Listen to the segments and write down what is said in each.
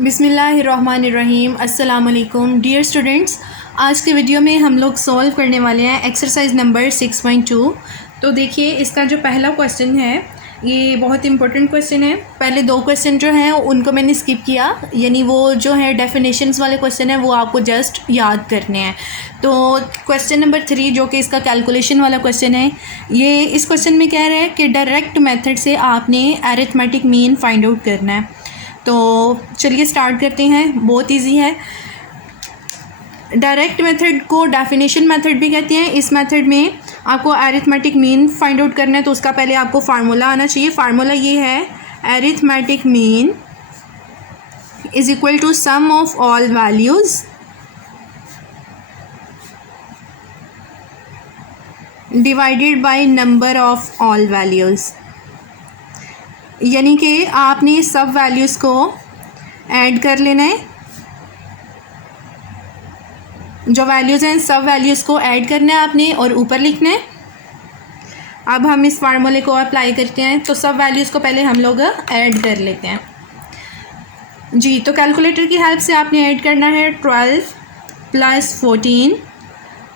बिस्मिल्लाहिर्रहमानिर्रहीम। अस्सलाम वालेकुम डियर स्टूडेंट्स। आज के वीडियो में हम लोग सॉल्व करने वाले हैं एक्सरसाइज नंबर 6.2। तो देखिए, इसका जो पहला क्वेश्चन है ये बहुत इंपॉर्टेंट क्वेश्चन है। पहले दो क्वेश्चन जो हैं उनको मैंने स्किप किया, यानी वो जो है डेफिनेशंस वाले क्वेश्चन है वो आपको जस्ट याद करने हैं। तो क्वेश्चन नंबर 3 जो कि इसका कैलकुलेशन वाला क्वेश्चन है, ये इस क्वेश्चन में कह रहा है कि डायरेक्ट मेथड से आपने अरिथमेटिक मीन फाइंड आउट करना है। तो चलिए स्टार्ट करते हैं। बहुत इजी है। डायरेक्ट मेथड को डेफिनेशन मेथड भी कहते हैं। इस मेथड में आपको अरिथमेटिक मीन फाइंड आउट करना है, तो उसका पहले आपको फार्मूला आना चाहिए। फार्मूला ये है, arithmetic mean is equal to sum of all values divided by number of all values. यानी कि आपने सब वैल्यूज़ को ऐड कर लेना है। जो वैल्यूज़ हैं सब वैल्यूज़ को ऐड करना है आपने और ऊपर लिखना है। अब हम इस फार्मूले को अप्लाई करते हैं। तो सब वैल्यूज़ को पहले हम लोग ऐड कर लेते हैं जी। तो कैलकुलेटर की हेल्प से आपने ऐड करना है 12 + 14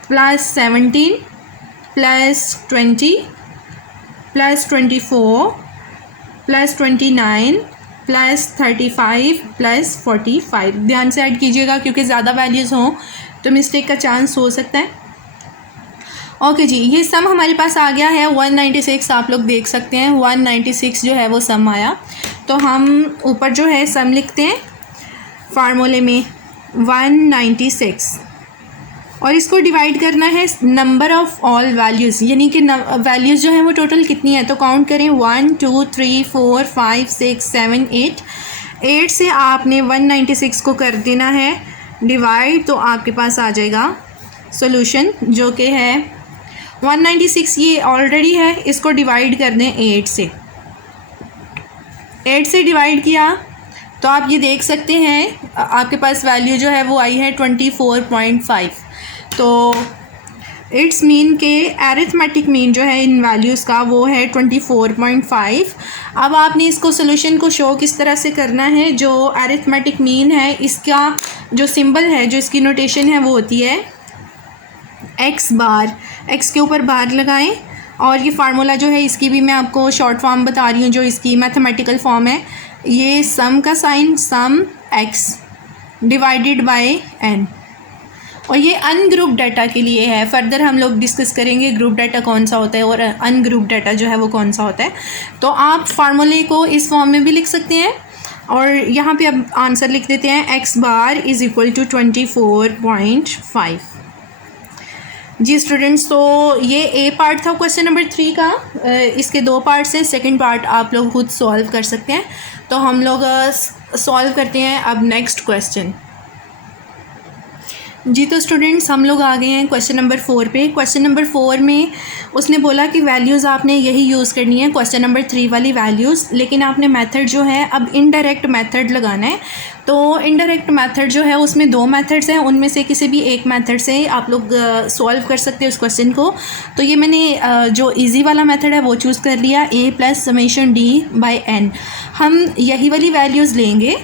+ 17 + 20 + 24 + 29 + 35 + 45। ध्यान से ऐड कीजिएगा क्योंकि ज़्यादा वैल्यूज़ हों तो मिस्टेक का चांस हो सकता है। ओके जी, ये सम हमारे पास आ गया है 196। आप लोग देख सकते हैं 196 जो है वो सम आया। तो हम ऊपर जो है सम लिखते हैं फार्मूले में 196, और इसको डिवाइड करना है नंबर ऑफ़ ऑल वैल्यूज़, यानी कि वैल्यूज़ जो हैं वो टोटल कितनी है। तो काउंट करें 1 2 3 4 5 6 7 8 से आपने 196 को कर देना है डिवाइड। तो आपके पास आ जाएगा सॉल्यूशन जो कि है 196। ये ऑलरेडी है, इसको डिवाइड कर दें 8 से। 8 से डिवाइड किया तो आप ये देख सकते हैं आपके पास वैल्यू जो है वो आई है 24.5। तो इट्स मीन के अरिथमेटिक मीन जो है इन वैल्यूज़ का वो है 24.5। अब आपने इसको सोल्यूशन को शो किस तरह से करना है। जो अरिथमेटिक मीन है इसका जो सिंबल है, जो इसकी नोटेशन है वो होती है एक्स बार। एक्स के ऊपर बार लगाएं, और ये फार्मूला जो है इसकी भी मैं आपको शॉर्ट फॉर्म बता रही हूँ, जो इसकी मैथमेटिकल फॉर्म है। ये सम का sign sum X divided by N, और ये अनग्रुप डाटा के लिए है। फर्दर हम लोग डिस्कस करेंगे ग्रुप डाटा कौन सा होता है और अनग्रुप डाटा जो है वो कौन सा होता है। तो आप फार्मूले को इस फॉर्म में भी लिख सकते हैं, और यहाँ पे अब आंसर लिख देते हैं X bar is equal to 24.5 जी स्टूडेंट्स। तो ये ए पार्ट था क्वेश्चन नंबर 3 का। इसके दो पार्ट्स हैं, सेकंड पार्ट आप लोग खुद सॉल्व कर सकते हैं। तो हम लोग सॉल्व करते हैं अब नेक्स्ट क्वेश्चन जी। तो स्टूडेंट्स हम लोग आ गए हैं क्वेश्चन नंबर 4 पे। क्वेश्चन नंबर 4 में उसने बोला कि वैल्यूज़ आपने यही यूज़ करनी है, क्वेश्चन नंबर 3 वाली वैल्यूज़, लेकिन आपने मेथड जो है अब इनडायरेक्ट मेथड लगाना है। तो इनडायरेक्ट मेथड जो है उसमें दो मेथड्स हैं, उनमें से किसी भी एक मेथड से आप लोग सॉल्व कर सकते हैं उस क्वेश्चन को। तो ये मैंने जो इजी वाला मेथड है वो चूज़ कर लिया, a + समेशन d/n। हम यही वाली वैल्यूज़ लेंगे,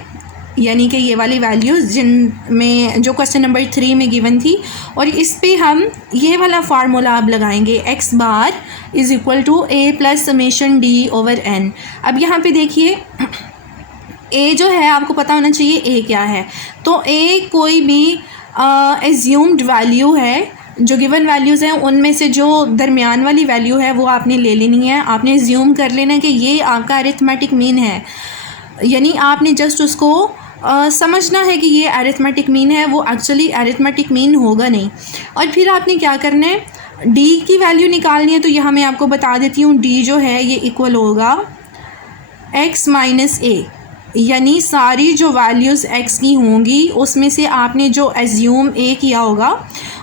यानी कि ये वाली वैल्यूज़ जिनमें जो क्वेश्चन नंबर 3 में गिवन थी, और इस पे हम ये वाला फार्मूला अब लगाएंगे X bar is equal to a + summation d/n। अब यहाँ पे देखिए a जो है आपको पता होना चाहिए a क्या है। तो a कोई भी एज्यूम्ड वैल्यू है, जो गिवन वैल्यूज़ हैं उनमें से जो दरमियान वाली वैल्यू है वो आपने ले लेनी है। आपने एज्यूम कर लेना है कि ये आपका अरिथमेटिक मीन है, यानी आपने जस्ट उसको समझना है कि ये अरिथमेटिक मीन है, वो एक्चुअली अरिथमेटिक मीन होगा नहीं। और फिर आपने क्या करना है, d की वैल्यू निकालनी है। तो यहाँ मैं आपको बता देती हूँ, d जो है ये इक्वल होगा x - a, यानी सारी जो वैल्यूज़ x की होंगी उसमें से आपने जो एज्यूम a किया होगा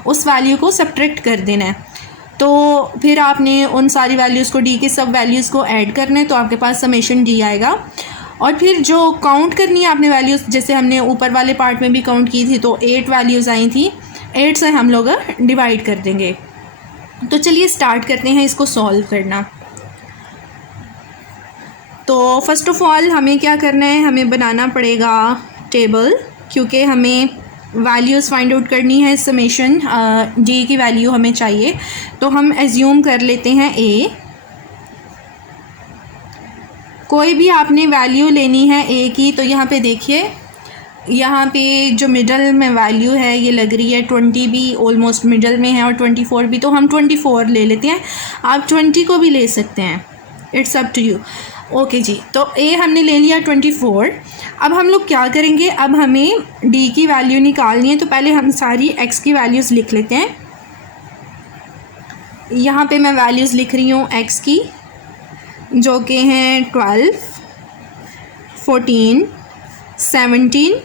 उस वैल्यू को सब्ट्रैक्ट कर देना है। तो फिर आपने उन सारी वैल्यूज़ को d के सब वैल्यूज़ को ऐड करना है, तो आपके पास समेशन d आएगा। और फिर जो काउंट करनी है आपने वैल्यूज़, जैसे हमने ऊपर वाले पार्ट में भी काउंट की थी, तो 8 वैल्यूज़ आई थी, 8 से हम लोग डिवाइड कर देंगे। तो चलिए स्टार्ट करते हैं इसको सॉल्व करना। तो फ़र्स्ट ऑफ़ ऑल हमें क्या करना है, हमें बनाना पड़ेगा टेबल, क्योंकि हमें वैल्यूज़ फाइंड आउट करनी है, समेशन डी की वैल्यू हमें चाहिए। तो हम एज्यूम कर लेते हैं ए, कोई भी आपने वैल्यू लेनी है ए की। तो यहाँ पे देखिए, यहाँ पे जो मिडल में वैल्यू है ये लग रही है 20 भी ऑलमोस्ट मिडल में है और 24 भी, तो हम 24 ले लेते हैं। आप 20 को भी ले सकते हैं, it's up to you. Okay ji, तो ए हमने ले लिया 24। अब हम लोग क्या करेंगे, अब हमें डी की वैल्यू निकालनी है। तो पहले हम सारी एक्स की वैल्यूज़ लिख लेते हैं। यहाँ पे मैं वैल्यूज़ लिख रही हूँ एक्स की, जो कि हैं 12, 14, 17,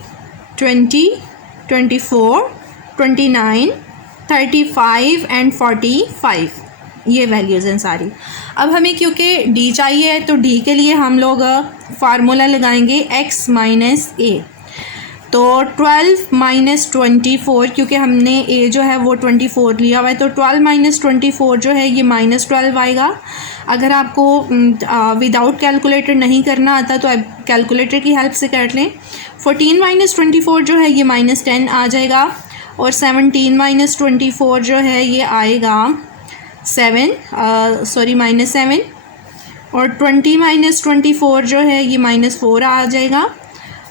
20, 24, 29, 35 एंड 45, ये वैल्यूज़ हैं सारी। अब हमें क्योंकि डी चाहिए तो डी के लिए हम लोग फार्मूला लगाएंगे x माइनस ए। तो 12 माइनस 24, क्योंकि हमने ए जो है वो 24 लिया हुआ है, तो 12 माइनस 24 जो है ये -12 आएगा। अगर आपको विदाउट कैलकुलेटर नहीं करना आता तो आप कैलकुलेटर की हेल्प से कर लें। 14 माइनस 24 जो है ये -10 आ जाएगा, और 17 माइनस 24 जो है ये आएगा -7, और 20 माइनस 24 जो है ये -4 आ जाएगा।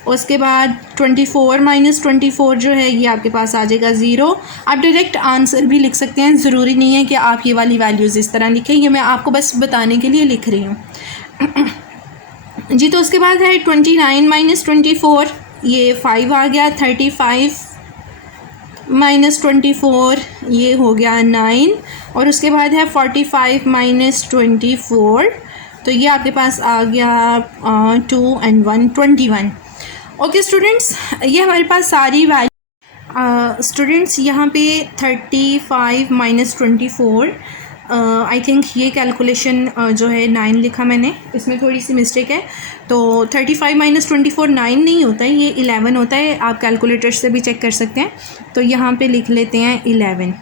उसके बाद 24 माइनस 24 जो है ये आपके पास आ जाएगा 0। आप डायरेक्ट आंसर भी लिख सकते हैं, ज़रूरी नहीं है कि आप ये वाली वैल्यूज़ इस तरह लिखें, ये मैं आपको बस बताने के लिए लिख रही हूँ जी। तो उसके बाद है 29 माइनस 24, ये 5 आ गया। 35 माइनस 24 ये हो गया 9, और उसके बाद है 45 माइनस 24, तो ये आपके पास आ गया 2 and 1 21। ओके स्टूडेंट्स, ये हमारे पास सारी वैल्यू। स्टूडेंट्स यहाँ पे 35 माइनस 24, आई थिंक ये कैलकुलेशन जो है 9 लिखा मैंने, इसमें थोड़ी सी मिस्टेक है। तो 35 माइनस 24 9 नहीं होता है, ये 11 होता है। आप कैलकुलेटर से भी चेक कर सकते हैं। तो यहाँ पे लिख लेते हैं 11।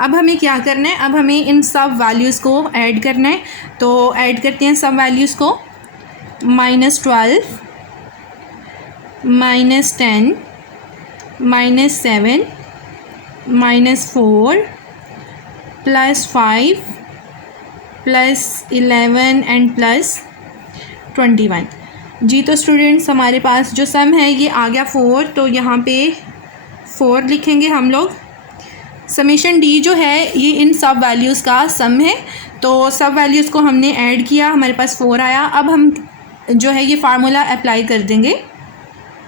अब हमें क्या करना है, अब हमें इन सब वैल्यूज़ को ऐड करना है। तो ऐड करते हैं सब वैल्यूज़ को। -12, -10, -7, -4, +5, +11 एंड +21 जी। तो स्टूडेंट्स हमारे पास जो सम है ये आ गया 4, तो यहाँ पे 4 लिखेंगे हम लोग। समेशन डी जो है ये इन सब वैल्यूज़ का सम है। तो सब वैल्यूज़ को हमने ऐड किया, हमारे पास 4 आया। अब हम जो है ये फार्मूला अप्लाई कर देंगे,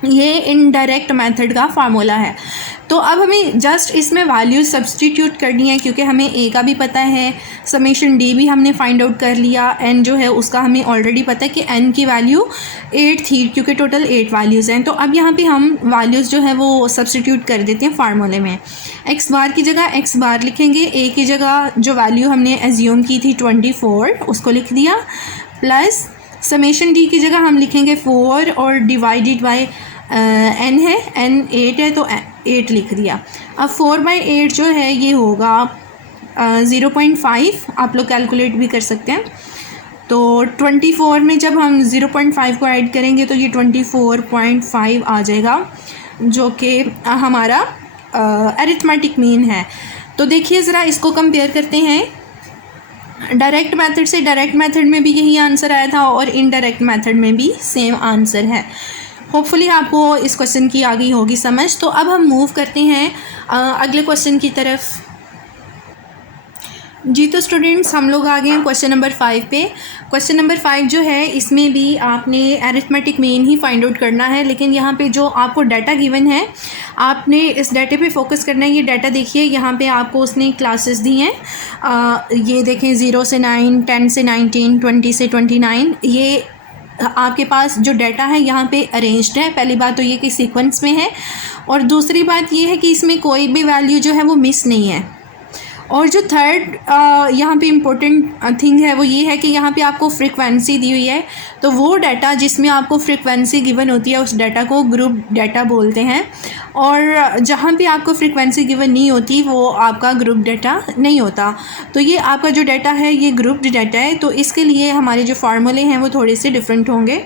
ये इनडायरेक्ट मेथड का फार्मूला है। तो अब हमें जस्ट इसमें वैल्यूज़ सब्सटीट्यूट करनी है, क्योंकि हमें ए का भी पता है, समेशन डी भी हमने फाइंड आउट कर लिया, एन जो है उसका हमें ऑलरेडी पता है कि एन की वैल्यू 8 थी, क्योंकि टोटल 8 वैल्यूज़ हैं। तो अब यहाँ पे हम वैल्यूज़ जो है वो सब्सटीट्यूट कर देते हैं फार्मूले में। एक्स बार की जगह एक्स बार लिखेंगे, ए की जगह जो वैल्यू हमने एज्यूम की थी 24 उसको लिख दिया, प्लस समेशन डी की जगह हम लिखेंगे 4 और डिवाइडेड बाई एन है, एन 8 है तो 8 लिख दिया। अब 4/8 जो है ये होगा 0.5, आप लोग कैलकुलेट भी कर सकते हैं। तो 24 में जब हम 0.5 को ऐड करेंगे तो ये 24.5 आ जाएगा, जो कि हमारा अरिथमेटिक मीन है। तो देखिए ज़रा इसको कंपेयर करते हैं। डायरेक्ट मेथड से डायरेक्ट मेथड में भी यही आंसर आया था और इनडायरेक्ट मेथड में भी सेम आंसर है। होपफुली आपको इस क्वेश्चन की आ गई होगी समझ। तो अब हम मूव करते हैं अगले क्वेश्चन की तरफ जी। तो स्टूडेंट्स हम लोग आ गए हैं क्वेश्चन नंबर 5 पे। क्वेश्चन नंबर 5 जो है इसमें भी आपने arithmetic mean he find out करना है, लेकिन यहाँ पे जो आपको डाटा गिवन है आपने इस डाटे पे फोकस करना है। ये डाटा देखिए, यहाँ पे आपको उसने क्लासेस दी हैं, ये देखें 0 से 9, 10 से 19, 20 से 29। ये आपके पास जो डाटा है यहाँ पे अरेंज्ड है। पहली बात तो ये कि सीक्वेंस में है, और दूसरी बात ये है कि इसमें कोई भी वैल्यू जो है वो मिस नहीं है। और जो थर्ड यहाँ पे इम्पोर्टेंट थिंग है वो ये है कि यहाँ पे आपको फ्रीक्वेंसी दी हुई है। तो वो डाटा जिसमें आपको फ्रीक्वेंसी गिवन होती है उस डाटा को ग्रुप डाटा बोलते हैं, और जहाँ पे आपको फ्रीक्वेंसी गिवन नहीं होती वो आपका ग्रुप डाटा नहीं होता। तो ये आपका जो डाटा है ये ग्रुप डाटा है, तो इसके लिए हमारे जो फार्मूले हैं वो थोड़े से डिफरेंट होंगे।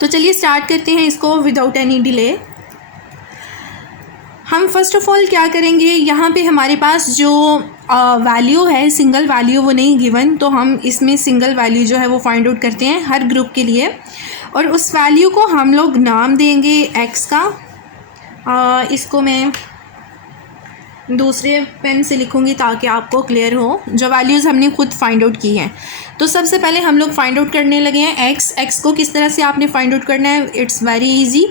तो चलिए स्टार्ट करते हैं इसको विदाउट एनी डिले। हम फर्स्ट ऑफ ऑल क्या करेंगे, यहाँ पे हमारे पास जो वैल्यू है सिंगल वैल्यू वो नहीं गिवन, तो हम इसमें सिंगल वैल्यू जो है वो फाइंड आउट करते हैं हर ग्रुप के लिए, और उस वैल्यू को हम लोग नाम देंगे एक्स का। इसको मैं दूसरे पेन से लिखूँगी ताकि आपको क्लियर हो, जो वैल्यूज़ हमने खुद फाइंड आउट की हैं। तो सबसे पहले हम लोग फाइंड आउट करने लगे हैं एक्स को किस तरह से आपने फाइंड आउट करना है, इट्स वेरी इजी।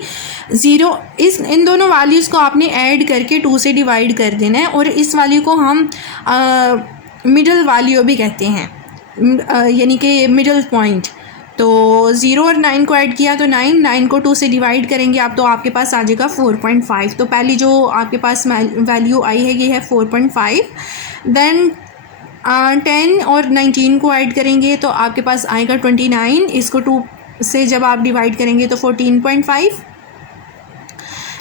इन दोनों वैल्यूज़ को आपने ऐड करके 2 से डिवाइड कर देना है, और इस वैल्यू को हम मिडल वैल्यू भी कहते हैं, यानी कि मिडल पॉइंट। तो 0 और 9 को ऐड किया तो 9 को 2 से डिवाइड करेंगे आप, तो आपके पास आ जाएगा 4.5। तो पहली जो आपके पास वैल्यू आई है ये है 4.5। देन 10 और 19 को ऐड करेंगे तो आपके पास आएगा 29। इसको 2 से जब आप डिवाइड करेंगे तो 14.5।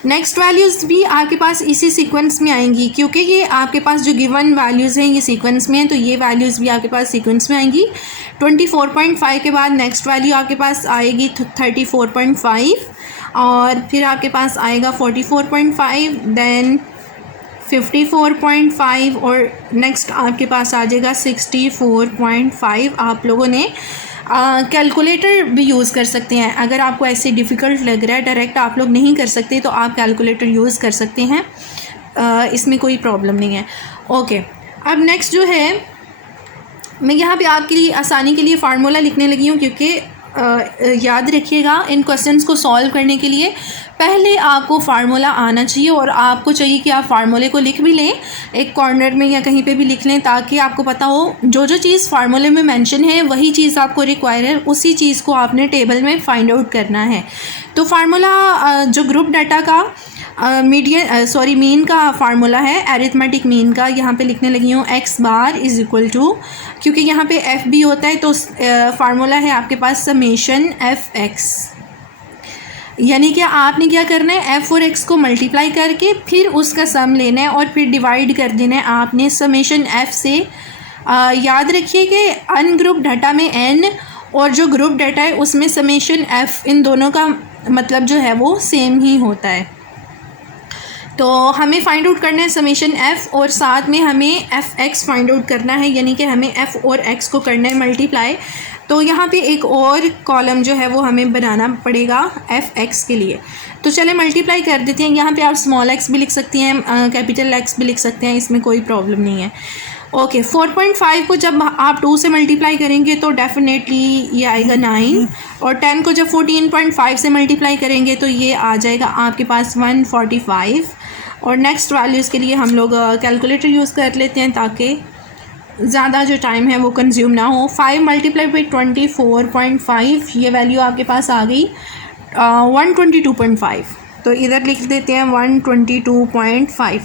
नेक्स्ट वैल्यूज़ भी आपके पास इसी सीक्वेंस में आएंगी, क्योंकि ये आपके पास जो गिवन वैल्यूज़ हैं ये सीक्वेंस में हैं, तो ये वैल्यूज़ भी आपके पास सीक्वेंस में आएंगी। 24.5 के बाद नेक्स्ट वैल्यू आपके पास आएगी 34.5, और फिर आपके पास आएगा 44.5, देन 54.5, और नेक्स्ट आपके पास आ जाएगा 64.5। आप लोगों ने कैलकुलेटर भी यूज़ कर सकते हैं, अगर आपको ऐसे डिफ़िकल्ट लग रहा है डायरेक्ट आप लोग नहीं कर सकते तो आप कैलकुलेटर यूज़ कर सकते हैं, इसमें कोई प्रॉब्लम नहीं है। ओके, अब नेक्स्ट जो है मैं यहाँ पे आपके लिए आसानी के लिए फार्मूला लिखने लगी हूँ, क्योंकि याद रखिएगा इन क्वेश्चंस को सॉल्व करने के लिए पहले आपको फार्मूला आना चाहिए, और आपको चाहिए कि आप फार्मूले को लिख भी लें एक कॉर्नर में या कहीं पे भी लिख लें, ताकि आपको पता हो जो चीज़ फार्मूले में मेंशन है वही चीज़ आपको रिक्वायर है, उसी चीज़ को आपने टेबल में फाइंड आउट करना है। तो फार्मूला जो ग्रुप डाटा का मीन का फार्मूला है, एरिथमेटिक मीन का, यहाँ पे लिखने लगी हूँ x bar is equal to, क्योंकि यहाँ पे f भी होता है तो फार्मूला है आपके पास समेशन fx, यानी कि आपने क्या करना है f और x को मल्टीप्लाई करके फिर उसका सम लेना है और फिर डिवाइड कर देना है आपने समेशन f से। याद रखिए कि अनग्रुप डाटा में n और जो ग्रुप डाटा है उसमें समेशन f, इन दोनों का मतलब जो है वो सेम ही होता है। तो हमें फाइंड आउट करना है समेशन f, और साथ में हमें fx फाइंड आउट करना है, यानी कि हमें f और x को करना है मल्टीप्लाई। तो यहाँ पे एक और कॉलम जो है वो हमें बनाना पड़ेगा fx के लिए। तो चले मल्टीप्लाई कर देते हैं। यहाँ पे आप स्मॉल x भी लिख सकती हैं, कैपिटल x भी लिख सकते हैं, इसमें कोई प्रॉब्लम नहीं है। ओके, 4.5 को जब आप 2 से मल्टीप्लाई करेंगे तो डेफिनेटली ये आएगा 9, और 10 को जब 14.5 से मल्टीप्लाई करेंगे तो ये आ जाएगा आपके पास 145। और नेक्स्ट वैल्यूज़ के लिए हम लोग कैलकुलेटर यूज़ कर लेते हैं ताकि ज़्यादा जो टाइम है वो कंज्यूम ना हो। 5 मल्टीप्लाई बाई 24.5, ये वैल्यू आपके पास आ गई 122.5, तो इधर लिख देते हैं 122.5।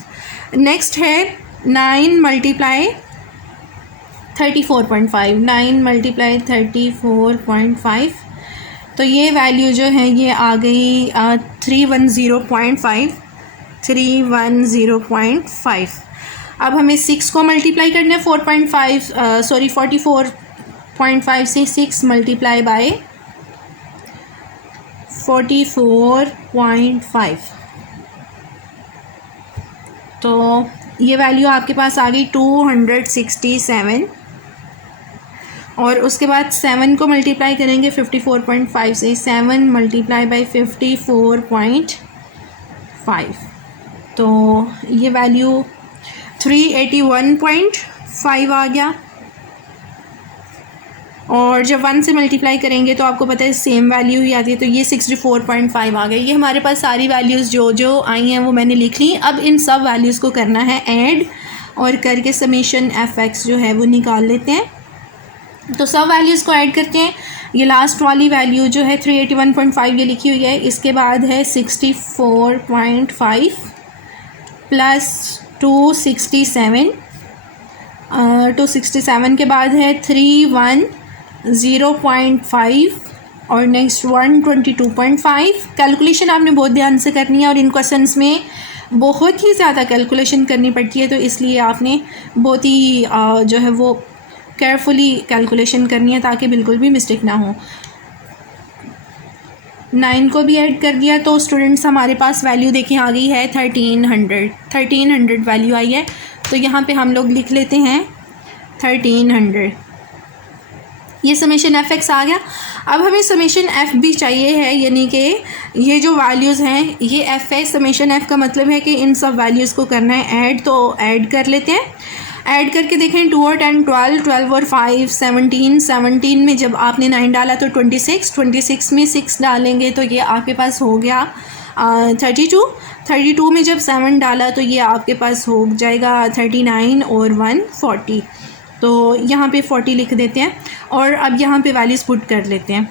नेक्स्ट है 9 मल्टीप्लाई 34.5, 9 मल्टीप्लाई 34.5, तो ये वैल्यू जो है ये आ गई 310.5। अब हमें 6 को मल्टीप्लाई करना है 44.5 से 6 मल्टीप्लाई बाय 44.5, तो ये वैल्यू आपके पास आ गई 267। और उसके बाद 7 को मल्टीप्लाई करेंगे 54.5 से, 7 मल्टीप्लाई बाई 54.5, तो ये वैल्यू 381.5 आ गया। और जब 1 से मल्टीप्लाई करेंगे तो आपको पता है सेम वैल्यू ही आती है, तो ये 64.5 आ गई। ये हमारे पास सारी वैल्यूज़ जो आई हैं वो मैंने लिख ली। अब इन सब वैल्यूज़ को करना है ऐड, और करके समेशन fx जो है वो निकाल लेते हैं। तो सब वैल्यूज़ को ऐड करते हैं। ये लास्ट वाली वैल्यू जो है 381.5 ये लिखी हुई है, इसके बाद है 64.5 प्लस 267, 267 के बाद है 310.5 और नेक्स्ट 122.5। कैलकुलेशन आपने बहुत ध्यान से करनी है और इन क्वेश्चंस में बहुत ही ज़्यादा कैलकुलेशन करनी पड़ती है, तो इसलिए आपने बहुत ही जो है वो केयरफुली कैलकुलेशन करनी है ताकि बिल्कुल भी मिस्टेक ना हो। 9 को भी ऐड कर दिया तो स्टूडेंट्स हमारे पास वैल्यू देखें आ गई है 1300 वैल्यू आई है। तो यहाँ पे हम लोग लिख लेते हैं 1300। ये समेशन एफ एक्स आ गया। अब हमें समेशन एफ भी चाहिए है, यानी कि ये जो वैल्यूज़ हैं ये एफ है। समेशन एफ का मतलब है कि इन सब वैल्यूज़ को करना है ऐड, तो ऐड कर लेते हैं। ऐड करके देखें 2 और 10 12, 12 और 5 17, 17 में जब आपने 9 डाला तो 26, 26 में 6 डालेंगे तो ये आपके पास हो गया 32, 32 में जब 7 डाला तो ये आपके पास हो जाएगा 39 और 1 40। तो यहाँ पे 40 लिख देते हैं और अब यहाँ पे वैल्यूज़ पुट कर लेते हैं।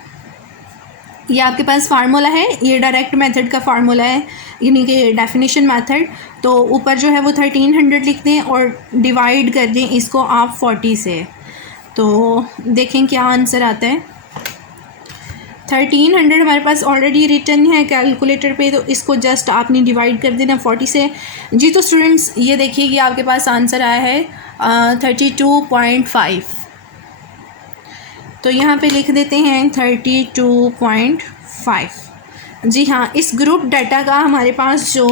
ये आपके पास फार्मूला है, ये डायरेक्ट मेथड का फार्मूला है, यानी कि डेफिनेशन मेथड। तो ऊपर जो है वो 1300 लिख दें और डिवाइड कर दें इसको आप 40 से। तो देखें क्या आंसर आता है। 1300 हमारे पास ऑलरेडी रिटर्न है कैलकुलेटर पे, तो इसको जस्ट आपने डिवाइड कर देना 40 से। जी तो स्टूडेंट्स ये देखिए कि आपके पास आंसर आया है 32.5। तो यहाँ पे लिख देते हैं 32.5। जी हाँ, इस ग्रुप डाटा का हमारे पास जो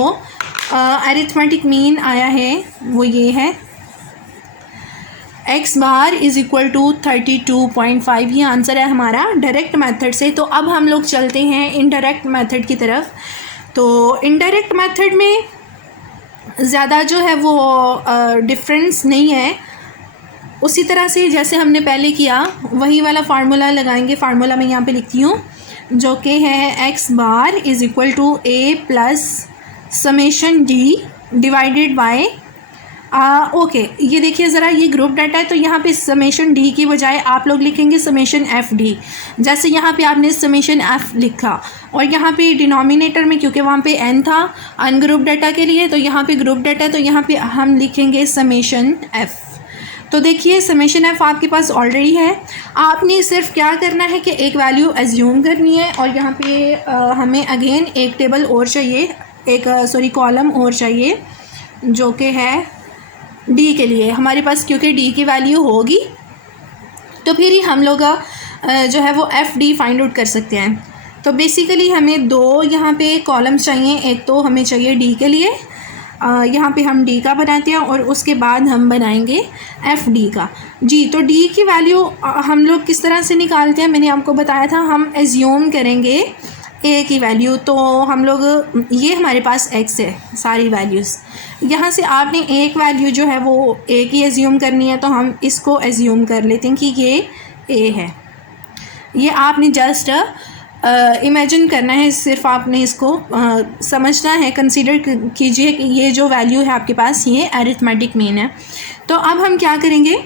अरिथमेटिक मीन आया है वो ये है x bar is equal to 32.5। ये आंसर है हमारा डायरेक्ट मेथड से। तो अब हम लोग चलते हैं इनडायरेक्ट मेथड की तरफ। तो इनडायरेक्ट मेथड में ज़्यादा जो है वो डिफरेंस नहीं है, उसी तरह से जैसे हमने पहले किया वही वाला फार्मूला लगाएंगे। फार्मूला मैं यहाँ पे लिखती हूँ जो कि है x bar is equal to a plus summation D divided by okay. ये देखिए ज़रा, ये ग्रुप डाटा है तो यहाँ पे समेशन डी की बजाय आप लोग लिखेंगे समेशन एफ डी। जैसे यहाँ पे आपने समेशन एफ लिखा और यहाँ पे डिनोमिनेटर में क्योंकि वहाँ पे एन था अनग्रुप डाटा के लिए, तो यहाँ पे ग्रुप डाटा, तो यहाँ पे हम लिखेंगे समेशन एफ। तो देखिए समेशन एफ आपके पास ऑलरेडी है। आपने सिर्फ क्या करना है कि एक वैल्यू एज्यूम करनी है और यहाँ पे हमें अगेन एक टेबल और चाहिए, एक कॉलम और चाहिए जो कि है डी के लिए हमारे पास, क्योंकि डी की वैल्यू होगी तो फिर ही हम लोग जो है वो एफ डी फाइंड आउट कर सकते हैं। तो बेसिकली हमें दो यहाँ पे कॉलम्स चाहिए, एक तो हमें चाहिए डी के लिए, यहाँ पे हम डी का बनाते हैं और उसके बाद हम बनाएंगे एफ डी का। जी तो डी की वैल्यू हम लोग किस तरह से निकालते हैं मैंने आपको बताया था। हम एज्यूम करेंगे ए की वैल्यू, तो हम लोग ये हमारे पास एक्स है सारी वैल्यूज़, यहाँ से आपने एक वैल्यू जो है वो ए की एज्यूम करनी है, तो हम इसको एज्यूम कर लेते हैं कि ये ए है। ये आपने जस्ट इमेजिन करना है, सिर्फ आपने इसको समझना है, कंसीडर कीजिए कि ये जो वैल्यू है आपके पास ये अरिथमेटिक मीन है। तो अब हम क्या करेंगे,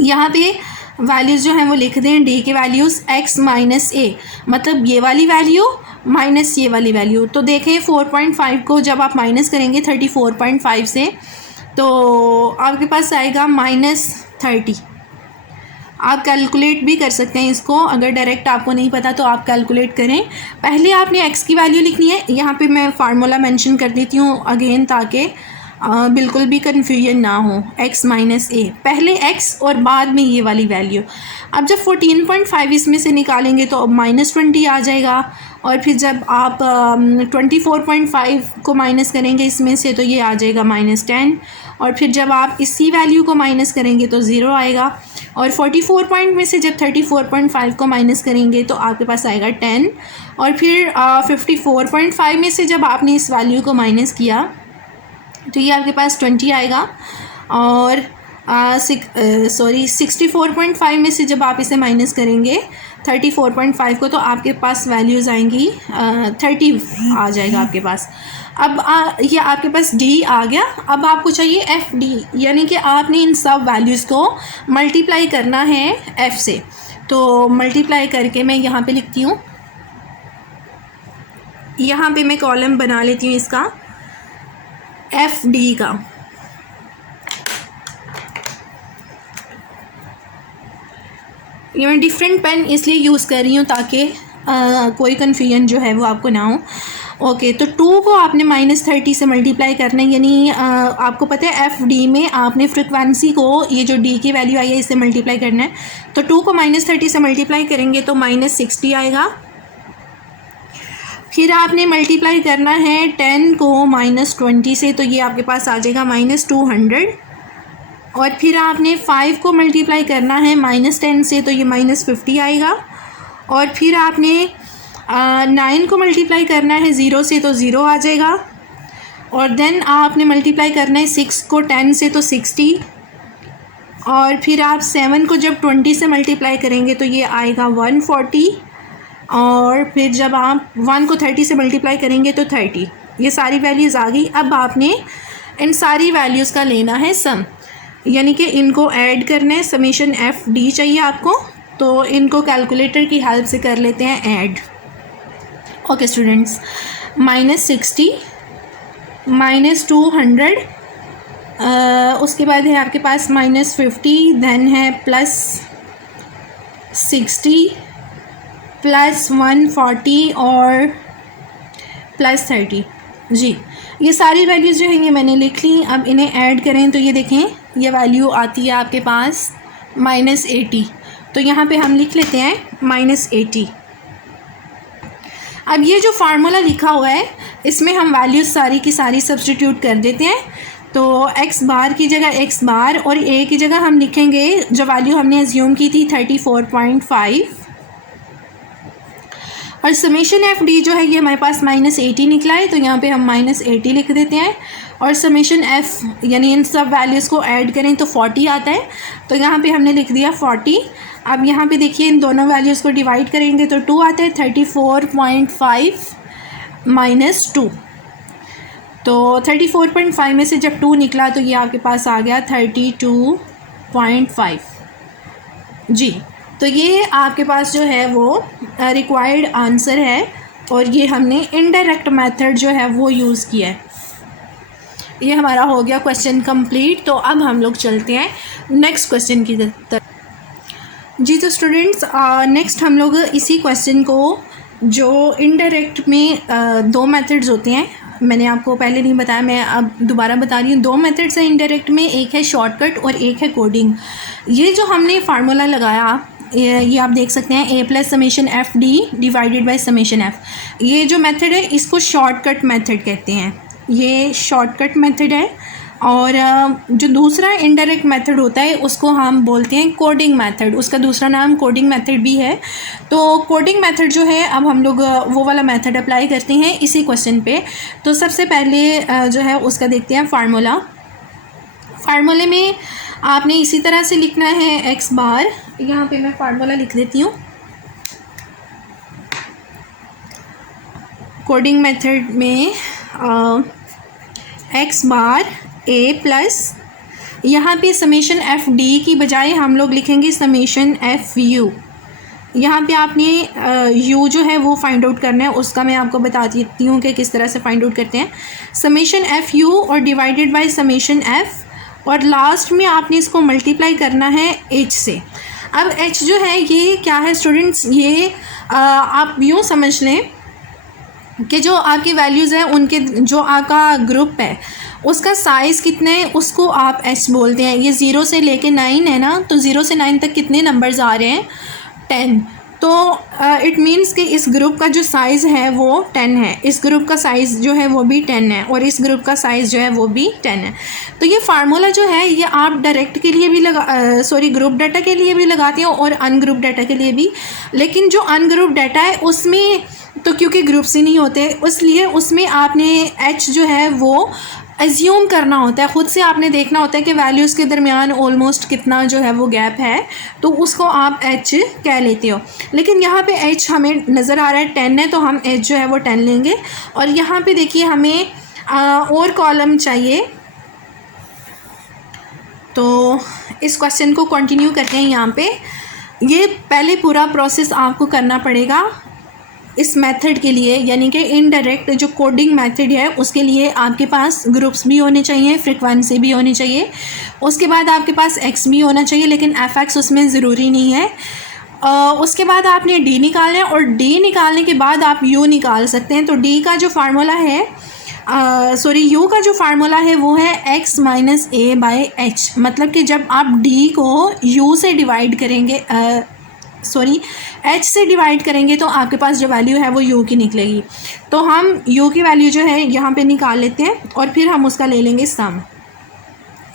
यहाँ पे वैल्यूज़ जो हैं वो लिख दें डी की वैल्यूज़ x माइनस ए, मतलब ये वाली वैल्यू माइनस ये वाली वैल्यू। तो देखें 4.5 को जब आप माइनस करेंगे 34.5 से तो आपके पास आएगा -30। आप कैलकुलेट भी कर सकते हैं इसको, अगर डायरेक्ट आपको नहीं पता तो आप कैलकुलेट करें। पहले आपने x की वैल्यू लिखनी है, यहाँ पे मैं फार्मूला मेंशन कर देती हूँ अगेन ताकि बिल्कुल भी कन्फ्यूजन ना हो। x माइनस ए, पहले x और बाद में ये वाली वैल्यू। अब जब 14.5 इसमें से निकालेंगे तो अब -20 आ जाएगा, और फिर जब आप 24.5 को माइनस करेंगे इसमें से तो ये आ जाएगा -10, और फिर जब आप इसी वैल्यू को माइनस करेंगे तो 0 आएगा, और 44 पॉइंट में से जब 34.5 को माइनस करेंगे तो आपके पास आएगा 10, और फिर 54.5 में से जब आपने इस वैल्यू को माइनस किया तो ये आपके पास 20 आएगा, और 64.5 में से जब आप इसे माइनस करेंगे 34.5 को तो आपके पास वैल्यूज़ आएंगी 30 आ जाएगा आपके पास। अब ये आपके पास डी आ गया। अब आपको चाहिए एफ डी, यानी कि आपने इन सब वैल्यूज़ को मल्टीप्लाई करना है एफ से। तो मल्टीप्लाई करके मैं यहाँ पे लिखती हूँ, यहाँ पे मैं कॉलम बना लेती हूँ इसका एफ डी का। ये मैं डिफरेंट पेन इसलिए यूज़ कर रही हूँ ताकि कोई कन्फ्यूजन जो है वो आपको ना हो। ओके, तो 2 को आपने -30 से मल्टीप्लाई करना है, यानी आपको पता है एफ डी में आपने फ्रिक्वेंसी को, ये जो डी की वैल्यू आई है इससे मल्टीप्लाई करना है। तो 2 को -30 से मल्टीप्लाई करेंगे तो -60 आएगा, फिर आपने मल्टीप्लाई करना है 10 को -20 से, तो ये आपके पास आ जाएगा -200। और फिर आपने 5 को मल्टीप्लाई करना है -10 से, तो ये -50 आएगा। और फिर आपने 9 को मल्टीप्लाई करना है 0 से, तो 0 आ जाएगा। और देन आपने मल्टीप्लाई करना है 6 को 10 से, तो 60। और फिर आप 7 को जब 20 से मल्टीप्लाई करेंगे तो ये आएगा 140। और फिर जब आप 1 को 30 से मल्टीप्लाई करेंगे तो 30। ये सारी वैल्यूज़ आ गई। अब आपने इन सारी वैल्यूज़ का लेना है सम, यानी कि इनको ऐड करना है। समेशन FD चाहिए आपको, तो इनको कैलकुलेटर की हेल्प से कर लेते हैं ऐड। ओके स्टूडेंट्स, -60 -200, उसके बाद है आपके पास -50, देन है +60 +140 और +30। जी, ये सारी वैल्यूज़ जो हैं ये मैंने लिख ली। अब इन्हें ऐड करें तो ये देखें, ये वैल्यू आती है आपके पास -80। तो यहाँ पे हम लिख लेते हैं -80। अब ये जो फार्मूला लिखा हुआ है इसमें हम वैल्यूज़ सारी की सारी सब्स्टिट्यूट कर देते हैं। तो x बार की जगह x बार और a की जगह हम लिखेंगे जो वैल्यू हमने एज्यूम की थी 34.5। और समेशन FD जो है ये हमारे पास -80 निकला है, तो यहाँ पे हम -80 लिख देते हैं। और समेशन F यानी इन सब वैल्यूज़ को ऐड करें तो 40 आता है, तो यहाँ पे हमने लिख दिया 40। अब यहाँ पे देखिए इन दोनों वैल्यूज़ को डिवाइड करेंगे तो 2 आता है। 34.5 -2, तो 34.5 में से जब 2 निकला तो ये आपके पास आ गया 32.5। जी, तो ये आपके पास जो है वो रिक्वायर्ड आंसर है। और ये हमने इनडायरेक्ट मेथड जो है वो यूज़ किया है। ये हमारा हो गया क्वेश्चन कंप्लीट। तो अब हम लोग चलते हैं नेक्स्ट क्वेश्चन की तरफ। जी, तो स्टूडेंट्स नेक्स्ट हम लोग इसी क्वेश्चन को जो इनडायरेक्ट में 2 मेथड्स होते हैं, मैंने आपको पहले नहीं बताया, मैं अब दोबारा बता रही हूँ। 2 मेथड्स हैं इनडायरेक्ट में, एक है शॉर्टकट और एक है कोडिंग। ये जो हमने फार्मूला लगाया ये आप देख सकते हैं a + summation FD divided by summation F। ये जो मेथड है इसको शॉर्टकट मेथड कहते हैं, ये शॉर्टकट मेथड है। और जो दूसरा इनडायरेक्ट मेथड होता है उसको हम बोलते हैं कोडिंग मेथड, उसका दूसरा नाम कोडिंग मेथड भी है। तो कोडिंग मेथड जो है अब हम लोग वो वाला मेथड अप्लाई करते हैं इसी क्वेश्चन पे। तो सबसे पहले जो है उसका देखते हैं फार्मूला। फार्मूले में आपने इसी तरह से लिखना है x बार, यहाँ पे मैं फार्मूला लिख देती हूँ। कोडिंग मेथड में x बार a प्लस, यहाँ पे समेशन FD की बजाय हम लोग लिखेंगे समेशन FU। यहाँ पे आपने u जो है वो फाइंड आउट करना है, उसका मैं आपको बता देती हूँ कि किस तरह से फाइंड आउट करते हैं। समेशन FU और डिवाइडेड बाय समेशन F, और लास्ट में आपने इसको मल्टीप्लाई करना है h से। अब h जो है ये क्या है स्टूडेंट्स, ये आप यूँ समझ लें कि जो आपकी वैल्यूज़ हैं उनके जो आपका ग्रुप है उसका साइज़ कितना है उसको आप h बोलते हैं। ये 0 से लेके 9 है ना, तो 0 से 9 तक कितने नंबर्स आ रहे हैं 10। तो इट मीन्स कि इस ग्रुप का जो साइज़ है वो 10 है, इस ग्रुप का साइज़ जो है वो भी 10 है, और इस ग्रुप का साइज़ जो है वो भी 10 है। तो ये फार्मूला जो है ये आप डायरेक्ट के लिए भी ग्रुप डाटा के लिए भी लगाते हो और अनग्रुप डाटा के लिए भी। लेकिन जो अनग्रुप डाटा है उसमें तो क्योंकि ग्रुप्स ही नहीं होते इसलिए उसमें आपने h जो है वो एज्यूम करना होता है, ख़ुद से आपने देखना होता है कि वैल्यूज़ के दरमियान ऑलमोस्ट कितना जो है वो गैप है, तो उसको आप h कह लेते हो। लेकिन यहाँ पे h हमें नज़र आ रहा है 10 है, तो हम h जो है वो 10 लेंगे। और यहाँ पे देखिए हमें और कॉलम चाहिए, तो इस क्वेश्चन को कंटिन्यू करते हैं। यहाँ पे ये पहले पूरा प्रोसेस आपको करना पड़ेगा इस मेथड के लिए, यानी कि इनडायरेक्ट जो कोडिंग मेथड है उसके लिए आपके पास ग्रुप्स भी होने चाहिए, फ्रीक्वेंसी भी होनी चाहिए, उसके बाद आपके पास x भी होना चाहिए, लेकिन fx उसमें ज़रूरी नहीं है। उसके बाद आपने d निकालना है, और d निकालने के बाद आप u निकाल सकते हैं। तो d का जो फार्मूला है u का जो फार्मूला है वो है x - a/h, मतलब कि जब आप d को u से डिवाइड करेंगे सॉरी h से डिवाइड करेंगे तो आपके पास जो वैल्यू है वो u की निकलेगी। तो हम u की वैल्यू जो है यहाँ पे निकाल लेते हैं और फिर हम उसका ले लेंगे सम।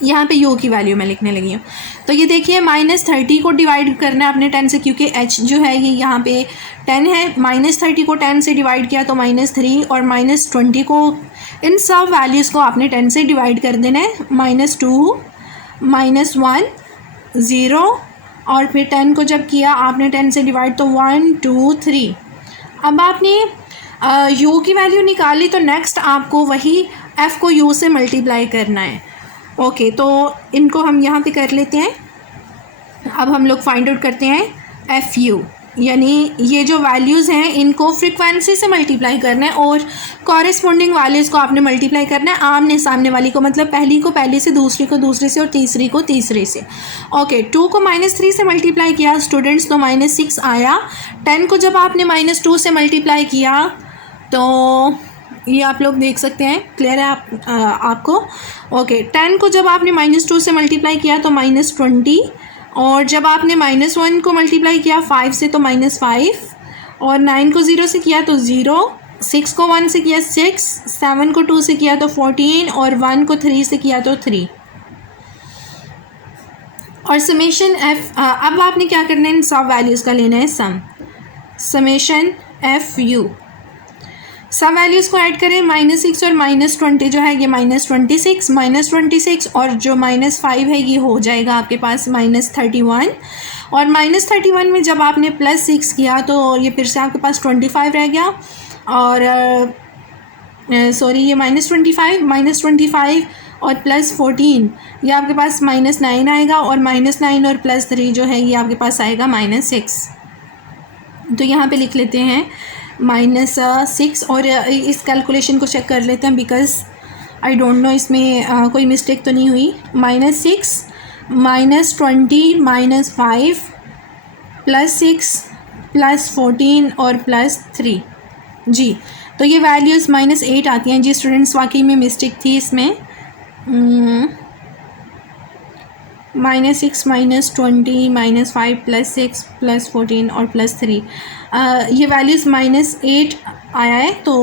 यहाँ पे u की वैल्यू मैं लिखने लगी हूँ। तो ये देखिए -30 को डिवाइड करना है अपने 10 से, क्योंकि h जो है ये यहाँ पे 10 है। -30 को 10 से डिवाइड किया तो -3, और -20 को, इन सब वैल्यूज़ को आपने 10 से डिवाइड कर देना है। -2, -1, 0, और फिर 10 को जब किया आपने 10 से डिवाइड तो 1, 2, 3। अब आपने u की वैल्यू निकाली तो नेक्स्ट आपको वही f को u से मल्टीप्लाई करना है। ओके, तो इनको हम यहाँ पे कर लेते हैं। अब हम लोग फाइंड आउट करते हैं FU, यानी ये जो वैल्यूज़ हैं इनको फ्रीक्वेंसी से मल्टीप्लाई करना है और कॉरेस्पॉन्डिंग वैल्यूज़ को आपने मल्टीप्लाई करना है आमने सामने वाली को, मतलब पहली को पहले से, दूसरी को दूसरे से और तीसरी को तीसरे से। ओके, 2 को -3 से मल्टीप्लाई किया स्टूडेंट्स तो -6 आया। 10 को जब आपने -2 से मल्टीप्लाई किया तो ये आप लोग देख सकते हैं, क्लियर है आपको। ओके, 10 को जब आपने -2 से मल्टीप्लाई किया तो -20, और जब आपने -1 को मल्टीप्लाई किया 5 से तो -5, और 9 को 0 से किया तो 0, 6 को 1 से किया 6, 7 को 2 से किया तो 14, और 1 को 3 से किया तो 3। और समेशन f, अब आपने क्या करना है, इन सब वैल्यूज़ का लेना है सम, समेशन FU। सब वैल्यूज़ को ऐड करें, -6 और -20 जो है ये -26, -26 और जो -5 है ये हो जाएगा आपके पास -31, और -31 में जब आपने +6 किया तो ये फिर से आपके पास 25 रह गया, और सॉरी ये -25 और +14 ये आपके पास -9 आएगा, और -9 और +3 जो है ये आपके पास आएगा -6। तो यहाँ पे लिख लेते हैं -6, और इस कैलकुलेशन को चेक कर लेते हैं बिकॉज़ आई डोंट नो इसमें कोई मिस्टेक तो नहीं हुई। -6, -20, -5, +6, +14 और +3 जी। तो ये वैल्यूज़ -8 आती हैं जी स्टूडेंट्स, वाकई में मिस्टेक थी इसमें। -6, -20, -5, +6, +14 और +3 ये वैल्यूज़ -8 आया है। तो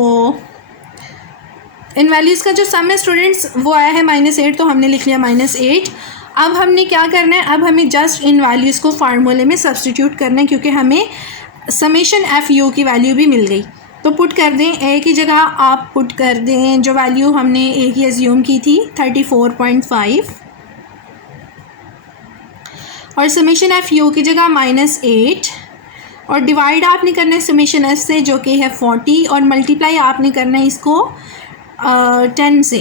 इन वैल्यूज़ का जो सम है स्टूडेंट्स वो आया है -8, तो हमने लिख लिया -8। अब हमने क्या करना है, अब हमें जस्ट इन वैल्यूज़ को फार्मूले में सब्सटीट्यूट करना है, क्योंकि हमें समेशन FU की वैल्यू भी मिल गई। तो पुट कर दें, ए की जगह आप पुट कर दें जो वैल्यू हमने ए की एज्यूम की थी 34.5, और समेशन FU की जगह -8, और डिवाइड आपने करना है समेशन F से जो कि है 40, और मल्टीप्लाई आपने करना है इसको 10 से।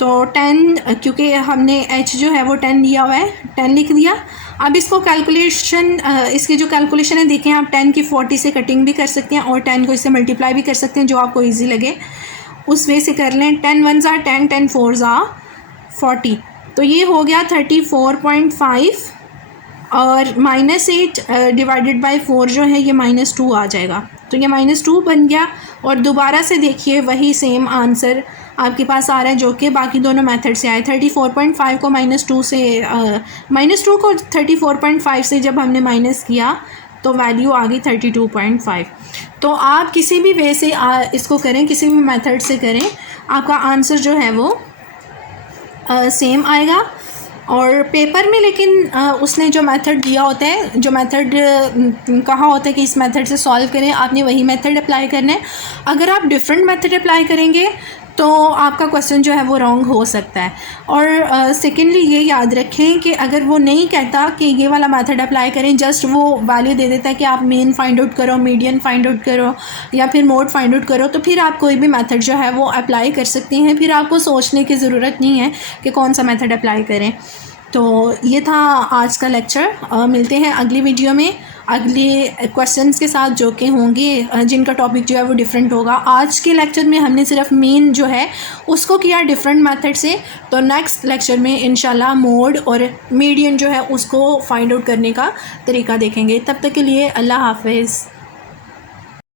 तो 10, क्योंकि हमने h जो है वो 10 दिया हुआ है, 10 लिख दिया। अब इसको कैलकुलेशन, इसकी जो कैलकुलेशन है देखें आप, 10 की 40 से कटिंग भी कर सकते हैं और 10 को इससे मल्टीप्लाई भी कर सकते हैं, जो आपको ईजी लगे उस वे से कर लें। 10 1 ज़ा 10, 10 4 ज़ा 40, तो ये हो गया 34.5, और -8 डिवाइडेड बाय 4 जो है ये -2 आ जाएगा। तो ये -2 बन गया, और दोबारा से देखिए वही सेम आंसर आपके पास आ रहा है जो कि बाकी दोनों मेथड से आए। 34.5 को -2 से -2 को 34.5 से जब हमने माइनस किया तो वैल्यू आ गई 32.5। तो आप किसी भी वे से इसको करें, किसी भी मेथड से करें, आपका आंसर जो है वो सेम आएगा। और पेपर में लेकिन उसने जो मेथड दिया होता है, जो मेथड कहा होता है कि इस मेथड से सॉल्व करें, आपने वही मेथड अप्लाई करना है। अगर आप डिफरेंट मेथड अप्लाई करेंगे तो आपका क्वेश्चन जो है वो रॉन्ग हो सकता है। और सेकेंडली ये याद रखें कि अगर वो नहीं कहता कि ये वाला मेथड अप्लाई करें, जस्ट वो वैल्यू दे देता है कि आप मीन फाइंड आउट करो, मीडियन फाइंड आउट करो या फिर मोड फाइंड आउट करो, तो फिर आप कोई भी मेथड जो है वो अप्लाई कर सकती हैं। फिर आपको सोचने की ज़रूरत नहीं है कि कौन सा मेथड अप्लाई करें। तो ये था आज का लेक्चर। मिलते हैं अगली वीडियो में अगले क्वेश्चंस के साथ जो कि होंगे, जिनका टॉपिक जो है वो डिफरेंट होगा। आज के लेक्चर में हमने सिर्फ मीन जो है उसको किया डिफरेंट मेथड से, तो नेक्स्ट लेक्चर में इंशाल्लाह मोड और मीडियन जो है उसको फाइंड आउट करने का तरीका देखेंगे। तब तक के लिए अल्लाह हाफिज़।